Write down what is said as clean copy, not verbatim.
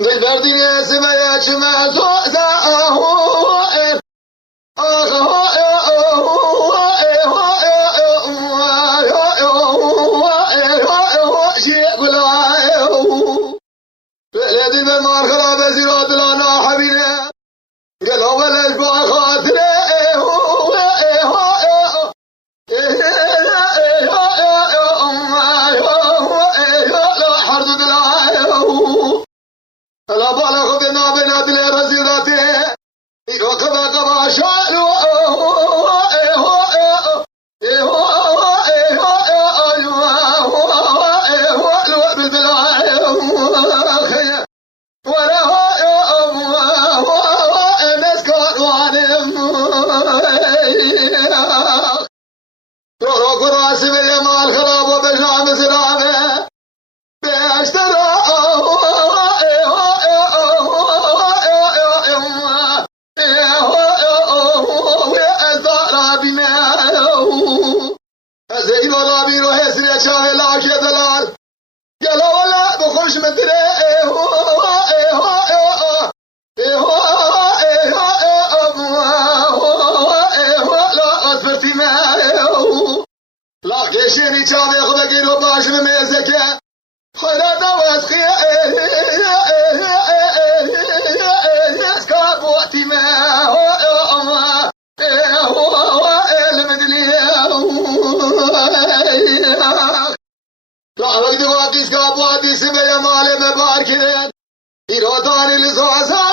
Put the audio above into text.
بالبردي سمايا شما لازم المال خراب زيرات لنا حبينا قال هو الاسبوع خاطره لا بالا خذنا بنات الرزيلاتي وكما كما شالوا بخوش مدري لا أصبرتي ما لا كيشيني شافي خبقي لو باش بميزك خيرات واسخي اسكاب وقتي ما المدني لا وقت واقي اسكاب وقتي سمي مالي مباركين إيراداني لزوازا